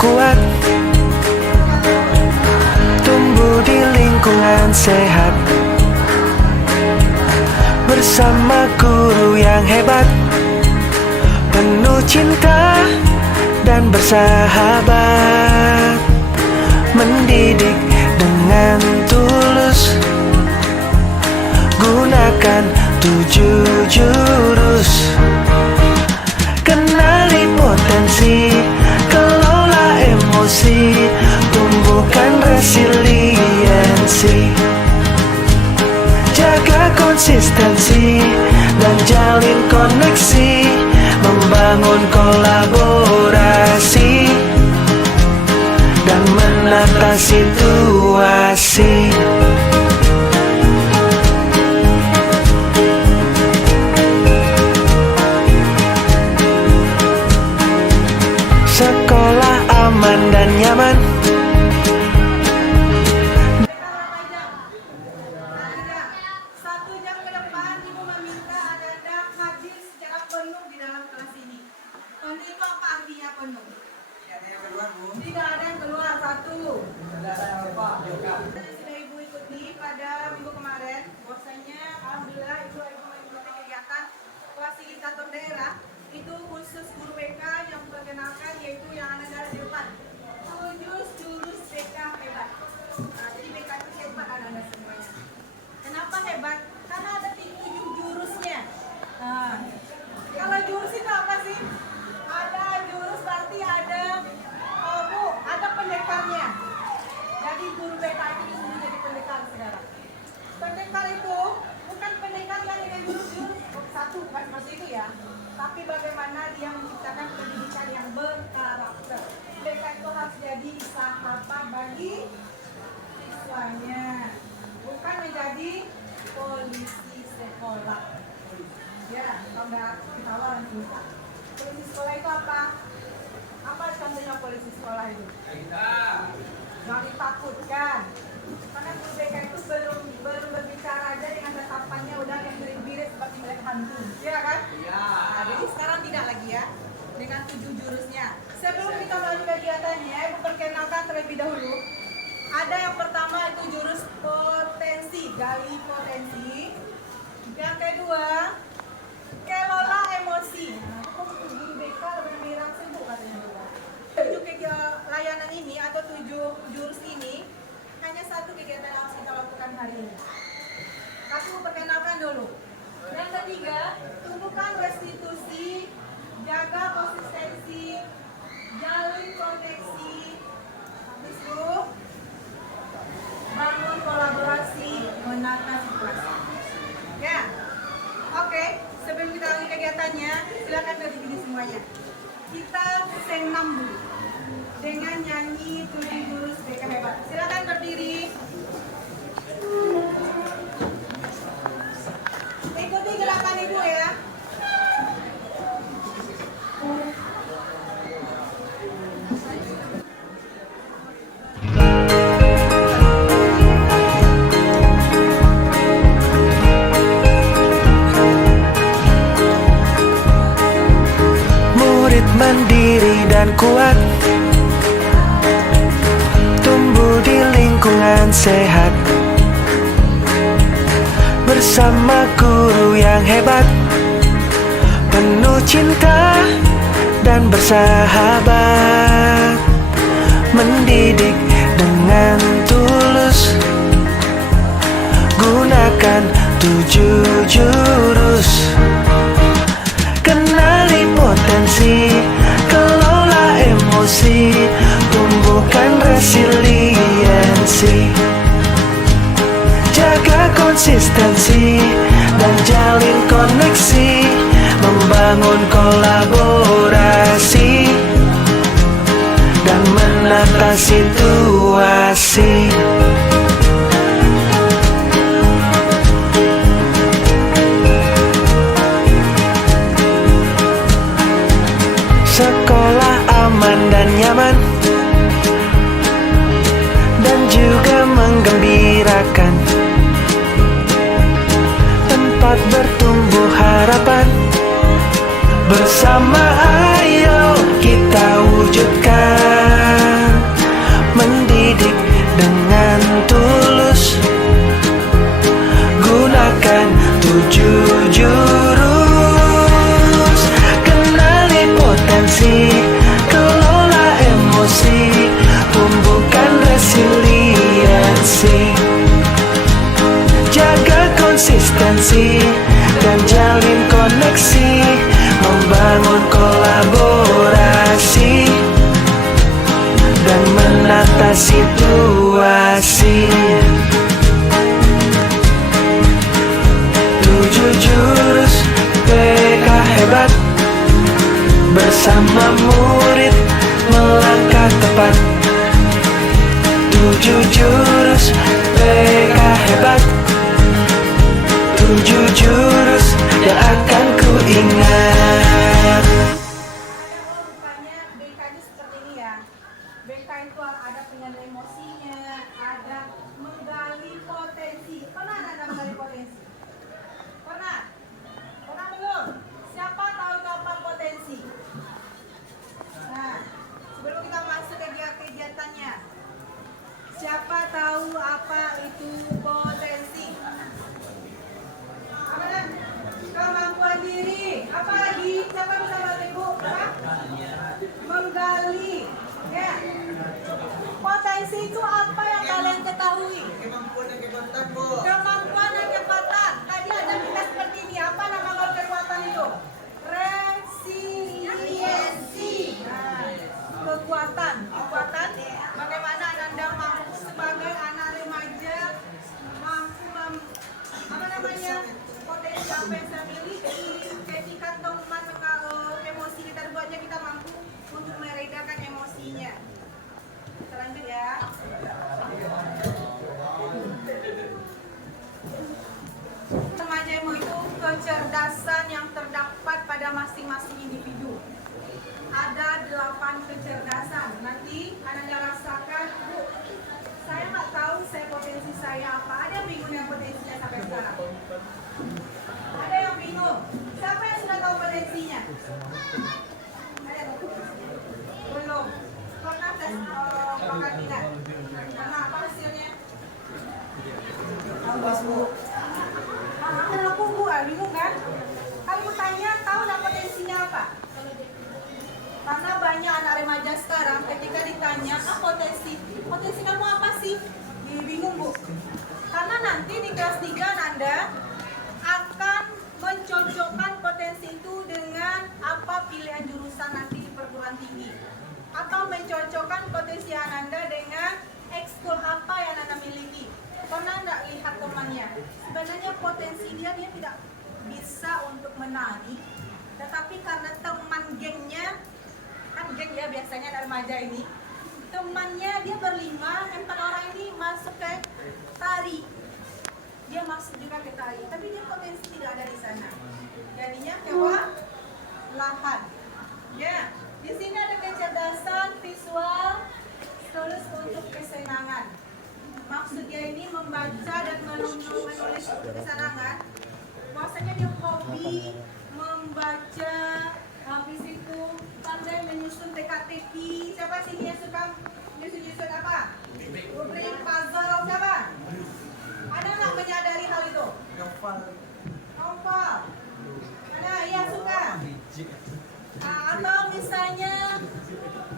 kuat, tumbuh di lingkungan sehat, bersama guru yang hebat, penuh cinta dan bersahabat, mendidik dengan tulus, gunakan 7 jurus. Kenali potensi, kelola emosi, tumbuhkan resiliensi, jaga konsistensi dan jalin koneksi, membangun kolaborasi dan menata situasi. Sekolah aman dan nyaman. Satu jam ke depan, Ibu meminta anak-anak hadir secara penuh di dalam kelas ini. Penuh itu apa artinya penuh? Tidak ada yang keluar, Bu. Tidak ada yang keluar, satu. Tidak ada yang lupa. Sudah Ibu ikuti pada minggu kemarin, bahwasanya alhamdulillah Ibu mengikuti kegiatan fasilitator daerah. Itu khusus guru BK yang memperkenalkan, yaitu yang ada di depan. 7 jurus BK hebat. Nah, jadi BK itu hebat anak-anak semuanya. Kenapa hebat? Karena ada 7 jurusnya. Nah, kalau jurus itu apa sih? Ada jurus berarti ada ada pendekarnya. Jadi guru BK itu disuruh jadi pendekar sekarang. Pendekar itu bukan pendekar yang dengan jurus-jurus satu, bukan seperti itu ya. Tapi bagaimana dia menciptakan pendidikan yang berkarakter. BK itu harus jadi sahabat bagi siswanya, bukan menjadi polisi sekolah. Ya, kalau nggak ketawa nanti lupa. Polisi sekolah itu apa? Apa contohnya polisi sekolah itu? Jangan ditakutkan. Karena guru BK itu belum berbicara aja dengan tatapannya udah yang birit-birit seperti mereka hantu, ya kan? Iya. Nah, jadi sekarang tidak lagi ya, dengan 7 jurusnya. Sebelum kita lanjut kegiatannya, Ibu perkenalkan terlebih dahulu. Ada yang pertama itu jurus potensi, gali potensi. Yang kedua, kelola emosi. Nah, itu guru BK lebih sibuk katanya. 7 layanan ini atau 7 jurus ini hanya satu kegiatan yang harus kita lakukan hari ini. Aku perkenalkan dulu. Yang ketiga, tumbuhkan restitusi, jaga konsistensi, jalin koneksi, habis itu bangun kolaborasi, menata situasi. Ya, oke. Sebelum kita lanjut kegiatannya, silakan berdiri semuanya. Kita senam dulu dengan nyanyi 7 jurus BK hebat. Silakan berdiri. Ikuti gerakan Ibu ya. Murid mandiri dan kuat, tumbuh di lingkungan sehat, bersama guru yang hebat, penuh cinta dan bersahabat, mendidik dengan tulus, gunakan 7 jurus. Kenali potensi, kelola emosi, tumbuhkan resiliensi, jaga konsistensi dan jalin koneksi, membangun kolaborasi dan menata situasi. Sekolah aman dan nyaman, dan juga menggembirakan, tempat bertumbuh harapan. Bersama ayo kita wujudkan. 7 jurus. Kenali potensi, kelola emosi, tumbuhkan resiliensi. Jaga konsistensi dan jalin koneksi, membangun kolaborasi dan menata situasi. 7 jurus PK hebat, bersama murid melangkah tepat. 7 jurus PK hebat, 7 jurus yang akan ku ingat. Oh, rupanya BK-nya seperti ini ya. BK itu ada penyandang emosinya, ada menggali potensi. Pernah Anda menggali potensi? Pernah? Pernah belum? Siapa tahu itu apa potensi? Nah, sebelum kita masuk ke kegiatannya, siapa tahu apa itu potensi? Apa kan? Kemampuan diri. Apa lagi? Siapa bisa bantu Ibu? Apa? Menggali. Ya. Potensi itu apa yang kalian ketahui? Kemampuan dan kekuatan, Bu. Kemampuan dan kekuatan. Tadi ada kita seperti ini. Apa nama kalau kekuatan itu? Resiliensi. Nah, kekuatan. Kekuatan. Bagaimana Anda mampu sebagai anak remaja mampu apa namanya, potensi apa yang saya miliki, ketika teman emosi kita buatnya kita mampu untuk meredakan emosinya. Kita lanjut ya. Remaja itu kecerdasan yang terdapat pada masing-masing individu. Ada 8 kecerdasan. Nanti Anda rasakan, Bu, saya nggak tahu saya potensi saya apa. Ada yang bingung yang potensinya sampai sekarang? Ada yang bingung? Siapa yang sudah tahu potensinya? Ada yang belum? Pernah tes bakat minat? Nah, apa hasilnya? Pas, Bu. Kenapa Bu? Bingung kan? Kalau tanya, tahu nggak potensinya apa? Karena banyak anak remaja sekarang ketika ditanya, potensi kamu apa sih? Bingung Bu. Karena nanti di kelas 3 Anda akan mencocokkan potensi itu dengan apa pilihan jurusan nanti di perguruan tinggi. Atau mencocokkan potensi Anda dengan ekskul apa yang Anda miliki. Pernah nggak lihat temannya? Sebenarnya potensi dia tidak bisa untuk menari, tetapi karena teman gengnya, kan geng ya biasanya anak remaja ini, temannya dia berlima, 4 orang ini masuk ke tari, dia masuk juga ke tari, tapi dia potensi tidak ada di sana, jadinya kewalahan. Ya, di sini ada kecerdasan visual, terus untuk kesenangan. Maksudnya ini membaca dan menulis untuk kesenangan. Maksudnya dia hobi membaca, habis itu pandai menyusun TKTP. Siapa sini yang suka menyusun apa? Rubrik puzzle siapa? Ada nggak menyadari hal itu? Novel. Mana? Iya suka. Atau misalnya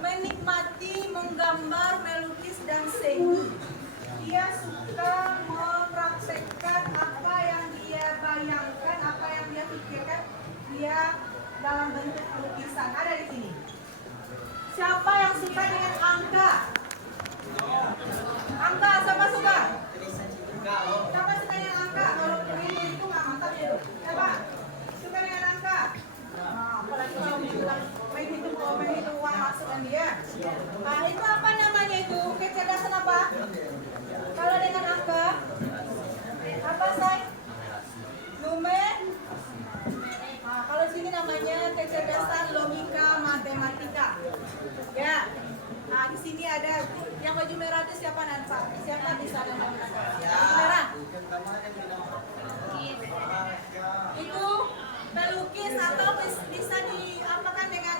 menikmati menggambar, melukis dan seni. Dia suka mempraktekkan apa yang dia bayangkan, apa yang dia pikirkan, dia dalam bentuk lukisan. Ada di sini. Siapa yang suka dengan angka? Angka, siapa suka? Siapa suka dengan angka? Kalau itu nggak mantap ya. Siapa suka dengan angka? Nah, apalagi kalau menghitung uang masukan dia. Nah, itu apa namanya itu? Kecerdasan apa? Kalau dengan angka, apa say? Numer? Nah, kalau sini namanya kecerdasan logika matematika. Ya. Nah, di sini ada yang baju merah itu siapa nanti? Siapa bisa ada baju merah? Itu pelukis atau bisa diapakan dengan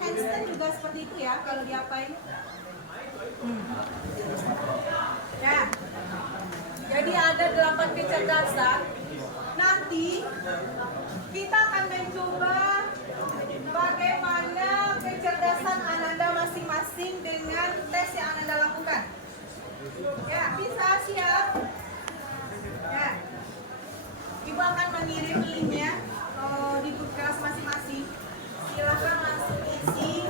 handstand juga seperti itu ya kalau diapain. Ya. Jadi ada 8 kecerdasan. Nanti nanti kita akan mencoba bagaimana kecerdasan Ananda masing-masing dengan tes yang Ananda lakukan. Ya, bisa siap? Ya. Ibu akan mengirim linknya di grup kelas masing-masing. Silakan langsung isi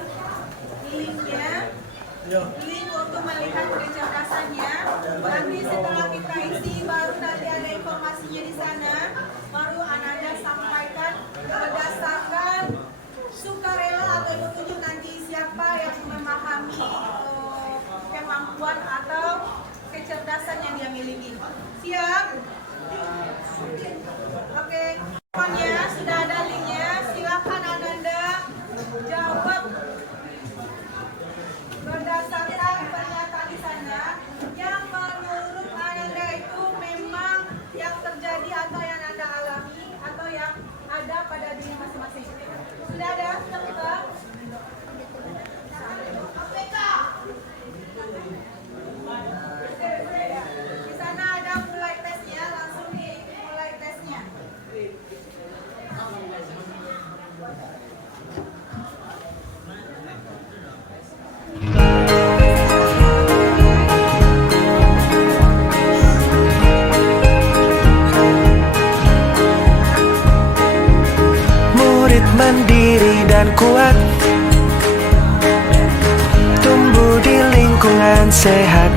linknya. Link untuk melihat kecerdasannya. Nanti setelah kita isi, baru nanti ada informasinya di sana. Baru Ananda sampaikan berdasarkan sukarela atau ibu tunjuk nanti siapa yang memahami kemampuan atau kecerdasan yang dia miliki. Siap? Oke. Semuanya sudah ada linknya. Silakan Ananda jawab berdasarkan pernyataan di sana yang menurut Ananda itu memang yang terjadi atau yang Anda alami atau yang ada pada diri masing-masing. Sudah ada? Sudah? Di sana ada mulai tesnya, langsung dimulai tesnya. Murid mandiri dan kuat, tumbuh di lingkungan sehat,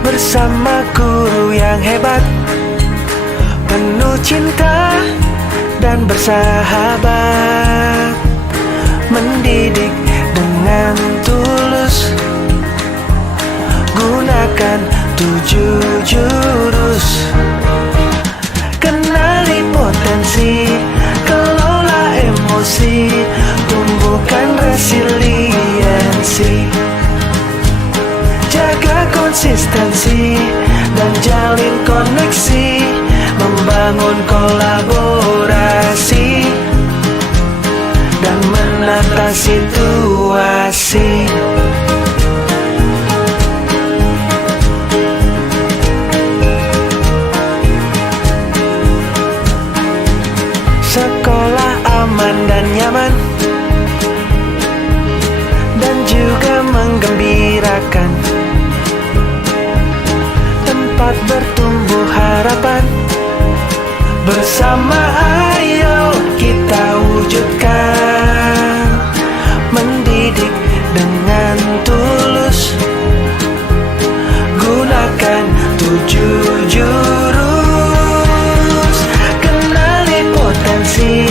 bersama guru yang hebat, penuh cinta dan bersahabat, mendidik dengan tulus, gunakan 7 jurus. Kenali potensi, kelola emosi, tumbuhkan resiliensi, jaga konsistensi dan jalin koneksi, membangun kolaborasi dan menata situasi. Sekolah aman dan nyaman, dan juga menggembirakan, tempat bertumbuh harapan. Bersama ayo kita wujudkan, mendidik dengan tulus, gunakan 7 jurus. Kenali potensi,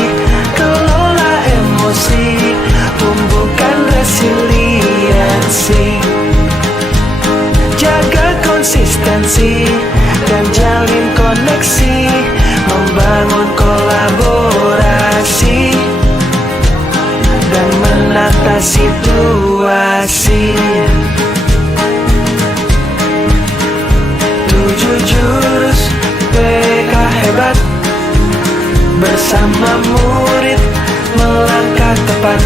kelola emosi, tumbuhkan resiliensi, jaga konsistensi dan jalin koneksi, membangun kolaborasi dan menata situasi. 7 jurus PK hebat, bersama murid melangkah tepat.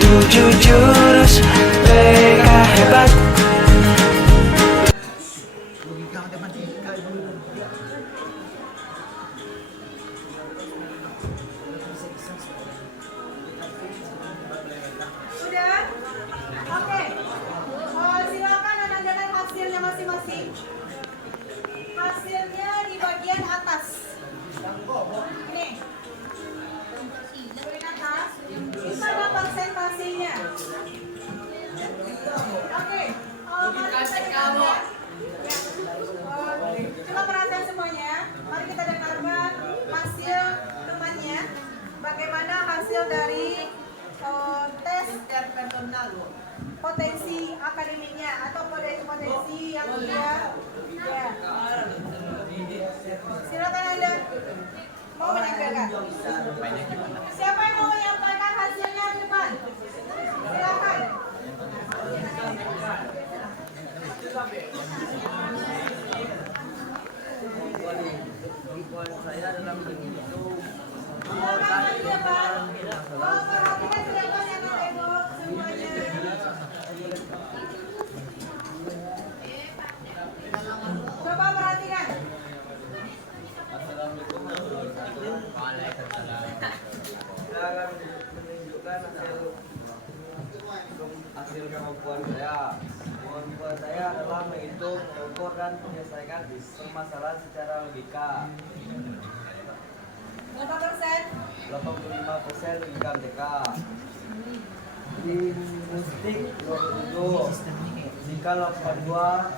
7 jurus PK hebat. Sudah? Oke. Silakan Anda lihat hasilnya masing-masing. Hasilnya di bagian atas. Ini. Bagian atas. Kita ada persentasenya. Oke. Mari kita dengarkan. Ya. Coba perhatian semuanya. Mari kita dengarkan hasil temannya. Bagaimana hasil dari tes potensi akademiknya atau potensi yang dia ya. Silakan Anda mau menampilkan. Siapa yang mau menyampaikan hasilnya di depan? Silakan. Saya dalam menghitung Silakan di depan. Perhatikan di depan ya Kak Ebo semuanya. Coba perhatikan. kesulitan menyelesaikan permasalahan secara logika. Berapa persen? 85% logika MTK. Linguistik 27, fisika 82,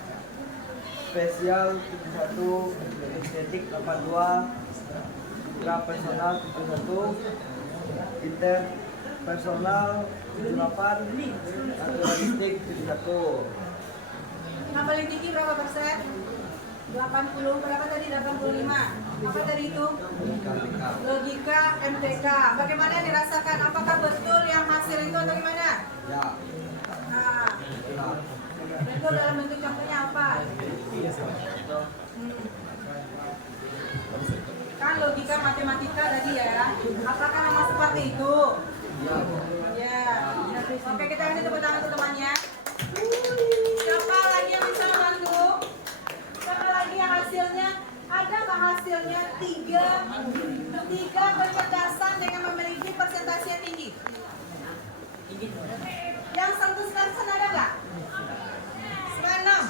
spesial 71, estetik 82, intrapersonal 71, interpersonal 78, naturalistik 71. Yang paling tinggi berapa persen? 80, berapa tadi? 85. Apa tadi itu? Logika MTK. Logika MTK. Bagaimana dirasakan? Apakah betul yang hasil itu atau gimana? Ya, Nah, itulah. betul dalam bentuk contohnya apa? Kan logika matematika tadi ya. Apakah nama seperti itu? Ya, Ya. Oke, kita kasih tepuk tangan untuk temannya. Siapa lagi yang bisa membantu? Siapa lagi yang hasilnya? Ada nggak hasilnya? Tiga kecerdasan dengan memiliki persentase yang tinggi. Yang 100% ada nggak? 96.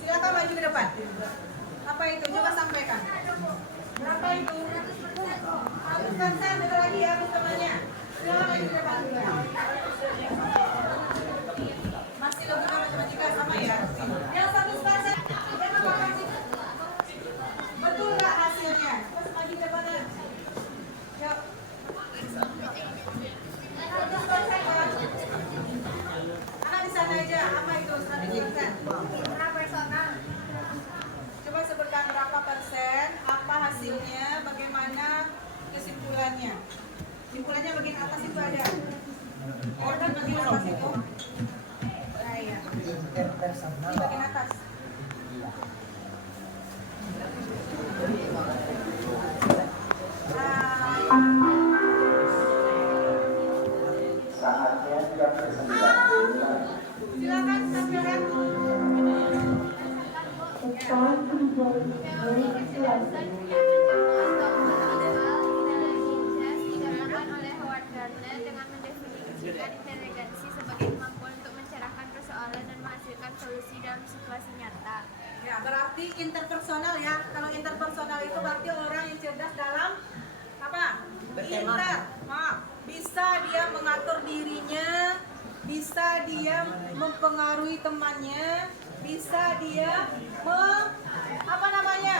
Silakan maju ke depan. Apa itu? Coba sampaikan. Berapa itu? 100%. Ada lagi ya temannya. Silakan maju ke depan. Masih logika matematika sama ya? Yang 100%. Yang apa sih? Betul nggak hasilnya? Terus maju ke depan. Yuk. 100% kan? Anak di sana aja. Apa itu 100%? Intrapersonal. Coba sebutkan berapa persen, apa hasilnya, bagaimana kesimpulannya. Kesimpulannya bagian atas itu ada. Order bagian atas itu. Nah, iya. Ini bagian atas. Silakan sampaikan. Didalilkan oleh Howard Gardner dengan mendefinisikan inteligensi sebagai kemampuan untuk mencerahkan persoalan dan menghasilkan solusi dalam situasi nyata. Ya, berarti interpersonal ya. Kalau interpersonal itu berarti orang yang cerdas dalam apa? Bisa dia mengatur dirinya, bisa dia mempengaruhi temannya, bisa dia apa namanya?